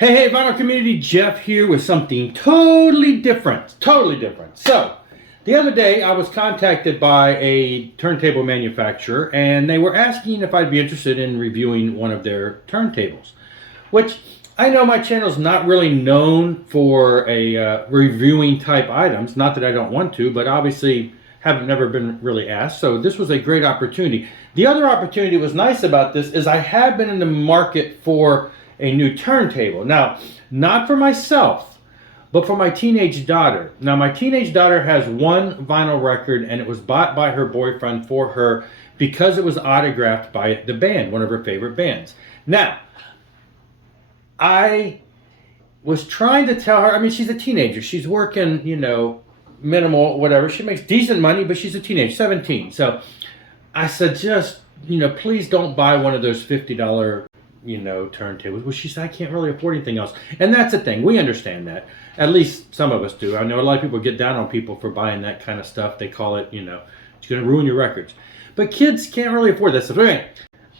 Hey, vinyl community, Jeff here with something totally different. So, the other day I was contacted by a turntable manufacturer and they were asking if I'd be interested in reviewing one of their turntables. Which, I know my channel is not really known for reviewing type items. Not that I don't want to, but obviously haven't never been really asked. So this was a great opportunity. The other opportunity that was nice about this is I have been in the market for a new turntable. Now, not for myself, but for my teenage daughter. Now, my teenage daughter has one vinyl record, and it was bought by her boyfriend for her because it was autographed by the band, one of her favorite bands. Now, I was trying to tell her, I mean, she's a teenager. She's working, you know, minimal, whatever. She makes decent money, but she's a teenager, 17. So I said, just, you know, please don't buy one of those $50 turntables. Well, she said, I can't really afford anything else. And that's the thing. We understand that. At least some of us do. I know a lot of people get down on people for buying that kind of stuff. They call it, you know, it's going to ruin your records. But kids can't really afford that stuff. Anyway,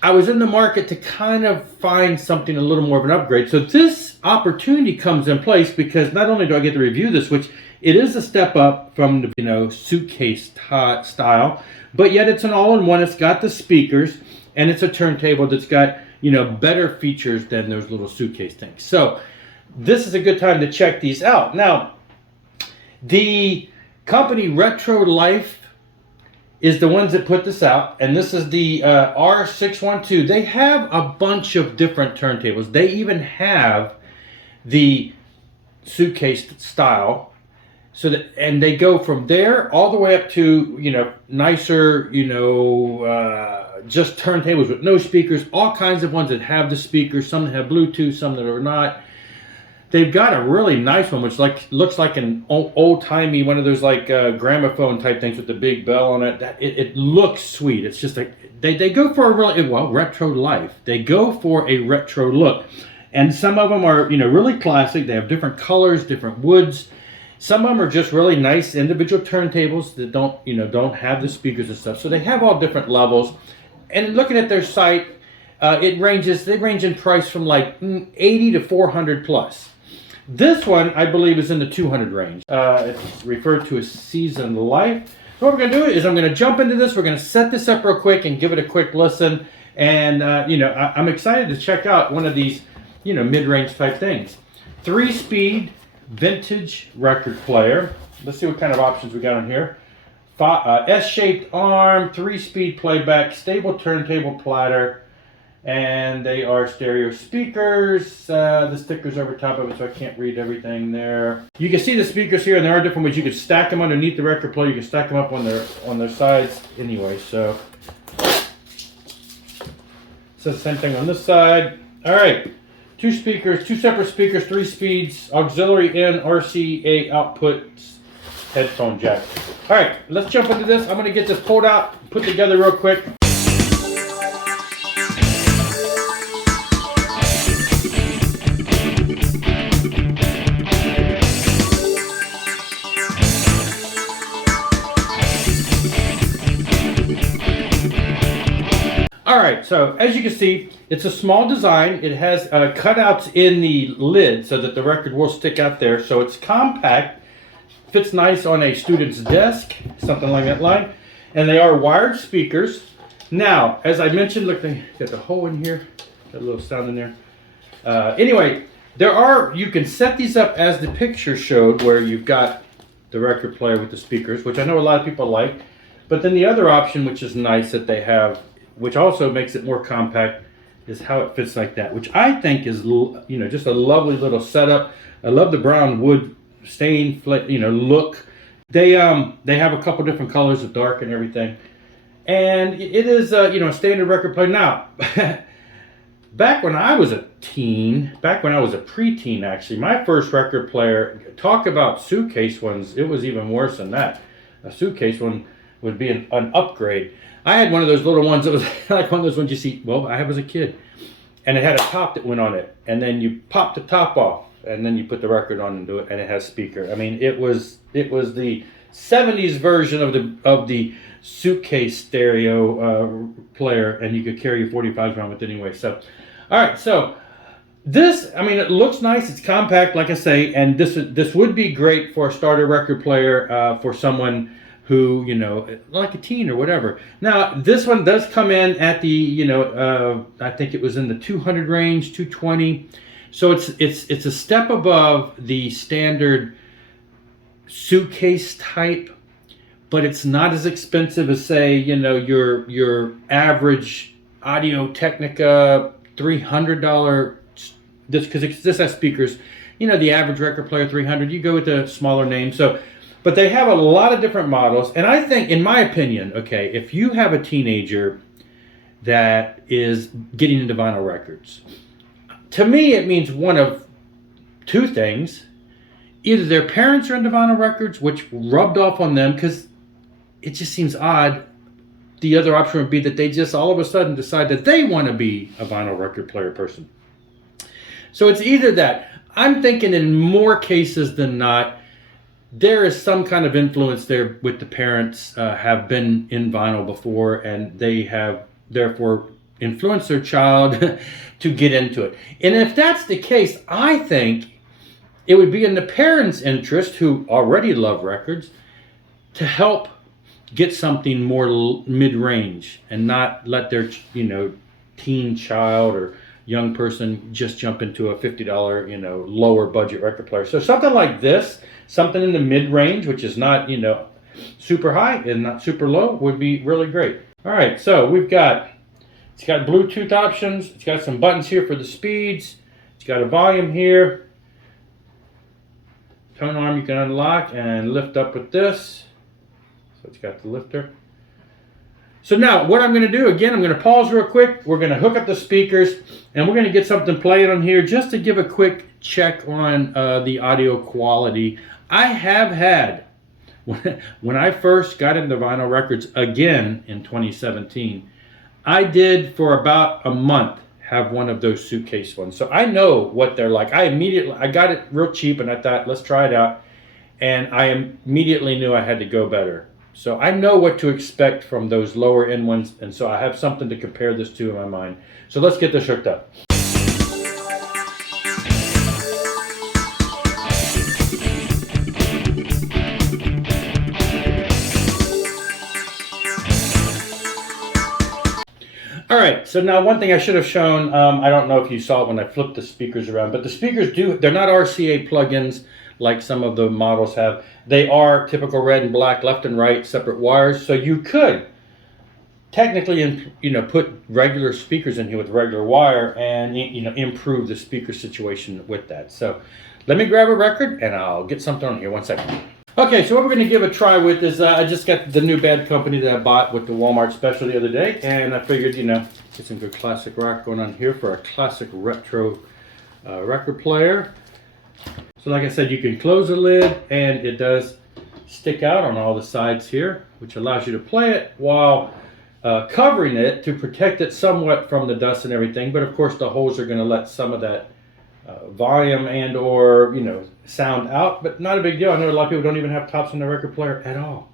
I was in the market to kind of find something a little more of an upgrade. So this opportunity comes in place because not only do I get to review this, which it is a step up from the, suitcase style, but yet it's an all-in-one. It's got the speakers, and it's a turntable that's got better features than those little suitcase things. So this is a good time to check these out. Now, the company Retrolife is the ones that put this out, and this is the R612. They have a bunch of different turntables. They even have the suitcase style, and they go from there all the way up to nicer just turntables with no speakers, all kinds of ones that have the speakers, some that have Bluetooth, some that are not. They've got a really nice one, which looks like an old-timey, one of those like gramophone type things with the big bell on it. It looks sweet. It's just like, they go for a really, retro life. They go for a retro look. And some of them are, really classic. They have different colors, different woods. Some of them are just really nice individual turntables that don't have the speakers and stuff. So they have all different levels. And looking at their site, they range in price from like 80 to 400 plus. This one, I believe, is in the 200 range. It's referred to as season life. So what we're going to do is I'm going to jump into this. We're going to set this up real quick and give it a quick listen. And, I'm excited to check out one of these, mid-range type things. 3-speed vintage record player. Let's see what kind of options we got on here. S-shaped arm, 3-speed playback, stable turntable platter, and they are stereo speakers. The sticker's over top of it, so I can't read everything there. You can see the speakers here, and there are different ways. You can stack them underneath the record player. You can stack them up on their sides anyway. So it's the same thing on this side. All right, 2 speakers, 2 separate speakers, 3 speeds, auxiliary in, RCA outputs, headphone jack. All right, let's jump into this. I'm going to get this pulled out, put together real quick. All right, so as you can see, it's a small design. It has cutouts in the lid so that the record will stick out there. So it's compact, fits nice on a student's desk, something along that line. And they are wired speakers. Now, as I mentioned, look, they got the hole in here, got a little sound in there. Anyway, you can set these up as the picture showed, where you've got the record player with the speakers, which I know a lot of people like. But then the other option, which is nice that they have, which also makes it more compact, is how it fits like that, which I think is, just a lovely little setup. I love the brown wood stain, look. They have a couple different colors of dark and everything, and it is a standard record player. Now, back when I was a preteen, actually, my first record player, talk about suitcase ones, it was even worse than that. A suitcase one would be an upgrade. I had one of those little ones that was like one of those ones you see, well, I have as a kid. And it had a top that went on it. And then you pop the top off. And then you put the record on and do it. And it has speaker. I mean, it was the 70s version of the suitcase stereo player. And you could carry your 45s around with it anyway. So, all right. So This, I mean, it looks nice. It's compact, like I say, and this would be great for a starter record player, for someone who, you know, like a teen or whatever. Now, this one does come in at the, you know, I think it was in the 200 range, 220. So it's a step above the standard suitcase type, but it's not as expensive as, say, you know, your average Audio Technica $300. This, because this has speakers, you know, the average record player 300. You go with the smaller name. So, but they have a lot of different models, and I think, in my opinion, okay, if you have a teenager that is getting into vinyl records, to me it means one of two things: either their parents are into vinyl records, which rubbed off on them, because it just seems odd. The other option would be that they just all of a sudden decide that they want to be a vinyl record player person. So it's either that. I'm thinking in more cases than not, there is some kind of influence there with the parents, have been in vinyl before, and they have therefore influenced their child to get into it. And if that's the case, I think it would be in the parents' interest, who already love records, to help get something more mid-range and not let their, you know, teen child or young person just jump into a $50, you know, lower budget record player. So something like this, something in the mid-range, which is not, you know, super high and not super low, would be really great. All right, so it's got Bluetooth options. It's got some buttons here for the speeds. It's got a volume here. Tone arm you can unlock and lift up with this. So it's got the lifter. So now what I'm going to do, again, I'm going to pause real quick. We're going to hook up the speakers, and we're going to get something playing on here just to give a quick check on the audio quality. I have had, when I first got into vinyl records again in 2017, I did for about a month have one of those suitcase ones. So I know what they're like. I got it real cheap, and I thought, let's try it out. And I immediately knew I had to go better. So I know what to expect from those lower end ones, and so I have something to compare this to in my mind. So let's get this hooked up. All right, so now one thing I should have shown, I don't know if you saw it when I flipped the speakers around, but the speakers they're not RCA plugins like some of the models have. They are typical red and black, left and right, separate wires. So you could technically, you know, put regular speakers in here with regular wire and, you know, improve the speaker situation with that. So let me grab a record and I'll get something on here. 1 second. Okay, so what we're going to give a try with is, I just got the new Bad Company that I bought with the Walmart special the other day, and I figured, you know, get some good classic rock going on here for a classic retro record player. So like I said, you can close the lid, and it does stick out on all the sides here, which allows you to play it while covering it to protect it somewhat from the dust and everything. But of course, the holes are going to let some of that volume and or, you know, sound out, but not a big deal. I know a lot of people don't even have tops on their record player at all.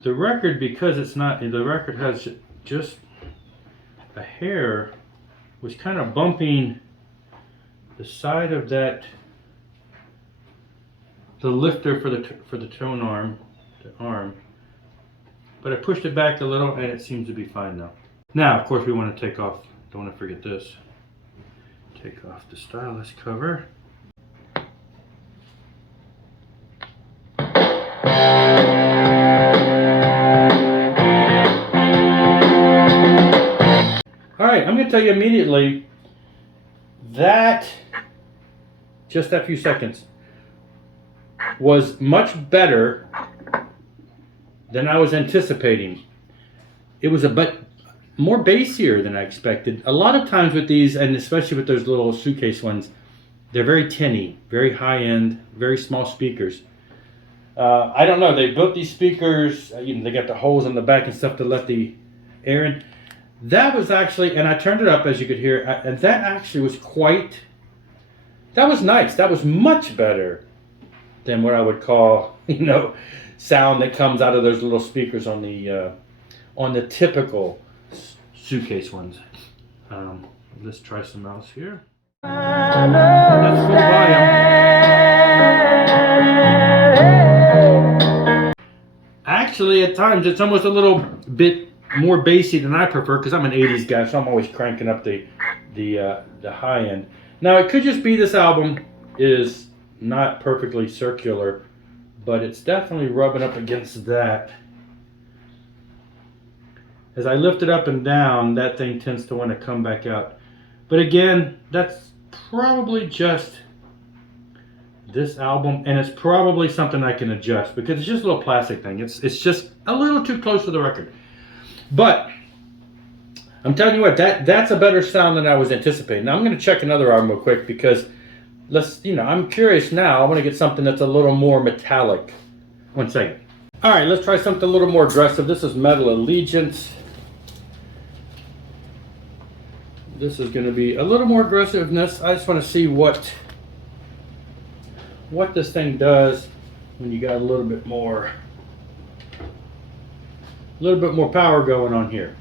The record, because it's not, the record has just a hair, was kind of bumping the side of that, the lifter for the tone arm, but I pushed it back a little and it seems to be fine now. Now, of course, we want to take off, don't want to forget this, take off the stylus cover. Alright, I'm going to tell you immediately that just that few seconds was much better than I was anticipating. It was a bit more bassier than I expected. A lot of times with these, and especially with those little suitcase ones, they're very tinny, very high end, very small speakers. I don't know, they built these speakers, you know, they got the holes in the back and stuff to let the air in. That was actually, and I turned it up as you could hear, and that actually was quite, that was nice. That was much better than what I would call, sound that comes out of those little speakers on the typical suitcase ones. Let's try some else here. That's full volume. Actually, at times it's almost a little bit more bassy than I prefer, because I'm an 80s guy, so I'm always cranking up the high end. Now, it could just be this album is not perfectly circular, but it's definitely rubbing up against that. As I lift it up and down, that thing tends to want to come back out. But again, that's probably just this album, and it's probably something I can adjust, because it's just a little plastic thing. It's just a little too close to the record. But I'm telling you what, that's a better sound than I was anticipating. Now I'm going to check another album real quick, because I'm curious now. I want to get something that's a little more metallic. One second. All right, let's try something a little more aggressive. This is Metal Allegiance. This is going to be a little more aggressiveness. I just want to see what this thing does when you got a little bit more power going on here.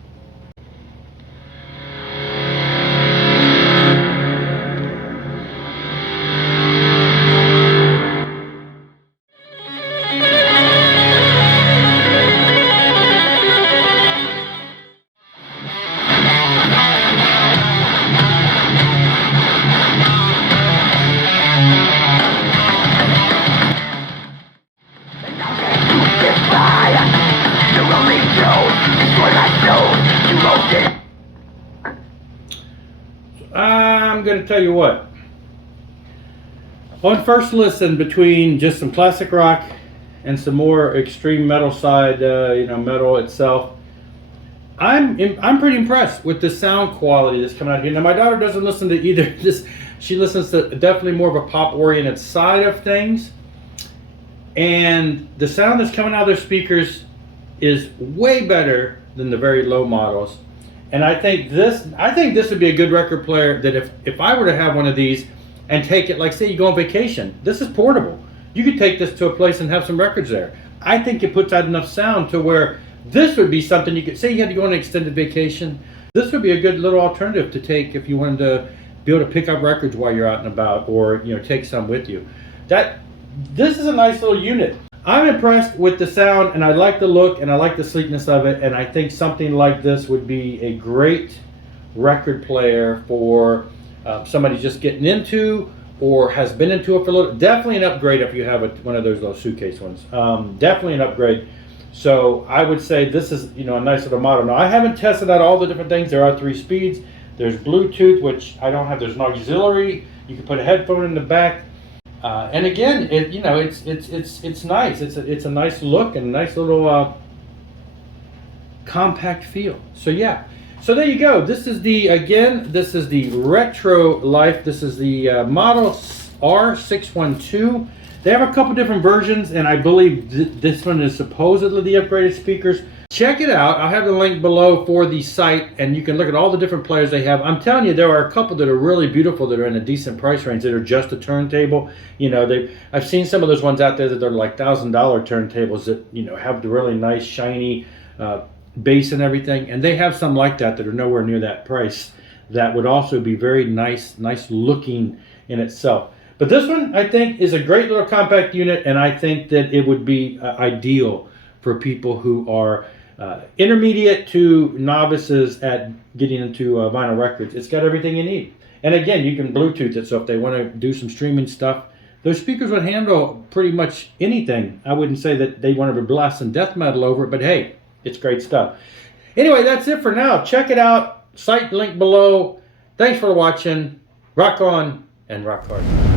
I'm going to tell you what. On first listen, between just some classic rock and some more extreme metal side, metal itself, I'm pretty impressed with the sound quality that's coming out here. Now, my daughter doesn't listen to either this. She listens to definitely more of a pop-oriented side of things, and the sound that's coming out of their speakers is way better than the very low models. And I think this would be a good record player, that if I were to have one of these and take it, like say you go on vacation, this is portable. You could take this to a place and have some records there. I think it puts out enough sound to where this would be something you could, say you had to go on an extended vacation, this would be a good little alternative to take if you wanted to be able to pick up records while you're out and about, or take some with you. This is a nice little unit. I'm impressed with the sound, and I like the look, and I like the sleekness of it, and I think something like this would be a great record player for somebody just getting into, or has been into it for a little. Definitely an upgrade if you have one of those little suitcase ones. Definitely an upgrade. So I would say this is a nice little model. Now, I haven't tested out all the different things. There are 3 speeds. There's Bluetooth, which I don't have. There's an auxiliary. You can put a headphone in the back. And again, it's nice. It's a nice look and a nice little compact feel. So yeah. So there you go. This is the Retrolife. This is the model R612. They have a couple different versions, and I believe this one is supposedly the upgraded speakers. Check it out. I'll have the link below for the site, and you can look at all the different players they have. I'm telling you, there are a couple that are really beautiful that are in a decent price range that are just a turntable. I've seen some of those ones out there that are like $1,000 turntables that have the really nice shiny bass and everything, and they have some like that are nowhere near that price. That would also be very nice looking in itself. But this one, I think, is a great little compact unit, and I think that it would be ideal for people who are intermediate to novices at getting into vinyl records. It's got everything you need. And again, you can Bluetooth it, so if they want to do some streaming stuff, those speakers would handle pretty much anything. I wouldn't say that they want to be blasting death metal over it, but hey, it's great stuff. Anyway, that's it for now. Check it out. Site link below. Thanks for watching. Rock on and rock hard.